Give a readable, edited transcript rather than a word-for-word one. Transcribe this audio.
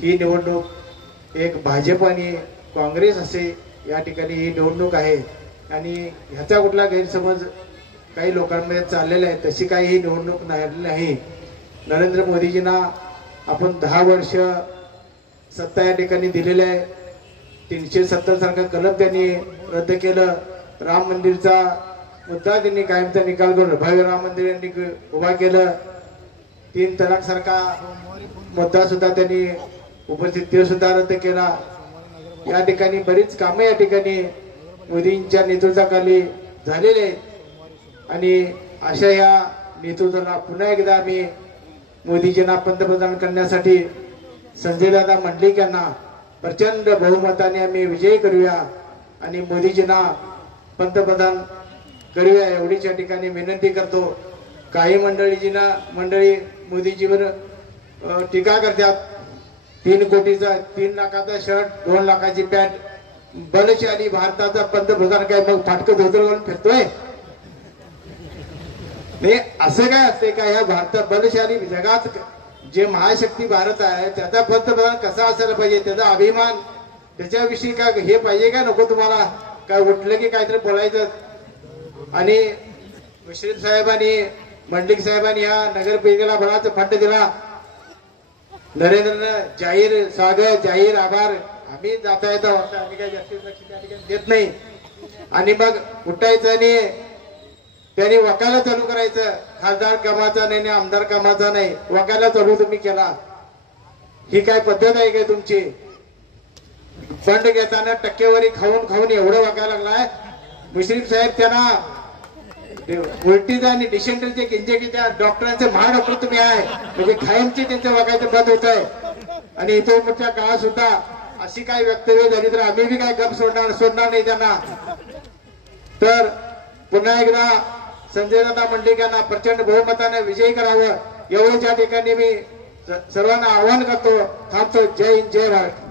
ही निवडणूक एक भाजप आणि काँग्रेस असे या ठिकाणी ही निवडणूक आहे आणि ह्याचा कुठला गैरसमज काही लोकांमध्ये चाललेला आहे. तशी काही ही निवडणूक नाही. नरेंद्र मोदीजींना आपण 10 वर्ष सत्ता या ठिकाणी दिलेली आहे. 370 सारखा कलम त्यांनी रद्द केलं. राम मंदिरचा मुद्दा त्यांनी कायमचा निकाल करून भव्य राम मंदिर यांनी उभा केलं. 3 तलाक सारखा मुद्दा सुद्धा त्यांनी उपस्थित ते सुद्धा रद्द केला. या ठिकाणी बरीच कामे या ठिकाणी मोदींच्या नेतृत्वाखाली झालेले आहेत आणि अशा या नेतृत्वाला पुन्हा एकदा आम्ही मोदीजींना पंतप्रधान करण्यासाठी संजयदादा मंडलिक यांना प्रचंड बहुमताने आम्ही विजयी करूया आणि मोदीजींना पंतप्रधान करूया एवढीच या ठिकाणी विनंती करतो. काही मंडळी मोदीजीवर टीका करतात. 3 कोटीचा 3 लाखाचा शर्ट 2 लाखाची पॅन्ट बलशाली भारताचा पंतप्रधान काय मग फाटकं धोतर घालून फिरतोय. नाही असं काय असते का या भारतात बलशाली जगात जे महाशक्ती भारत आहे त्याचा पंतप्रधान कसा असायला पाहिजे त्याचा अभिमान त्याच्याविषयी काय हे पाहिजे का नको तुम्हाला काय उठलं की काहीतरी बोलायचं. आणि मुश्रीफ साहेबांनी मंडलिक साहेबांनी या नगरपालिकेला बराच फंड दिला. नरेंद्रनं जाहीर स्वागत जाहीर आभार आम्ही जाता येतो आम्ही काही जास्त लक्ष देत नाही. आणि मग उठायचं आणि त्यांनी वकाला चालू करायचं. खासदार कामाचा नाही आमदार कामाचा नाही वकाला चालू तुम्ही केला. ही काय पद्धत आहे काय तुमची. फंड घेताना टक्केवारी खाऊन एवढं वाकायला लागलाय. मुश्रीफ साहेब त्यांना उलटीचा आणि डिसेंट्रीचे इंजेक्शनच्या डॉक्टरांचे महाडॉक्टर तुम्ही आहे म्हणजे कायमचे त्यांचं वागायचं बंद होत आहे. आणि इथं मोठ्या काळात सुद्धा अशी काही वक्तव्य झाली तर आम्ही बी काय गप सोडणार नाही त्यांना. तर पुन्हा एकदा संजयदादा मंडलिक यांना प्रचंड बहुमताने विजयी करावं एवढ्याच या ठिकाणी मी सर्वांना आवाहन करतो. थांबतो. जय हिंद जय भारत.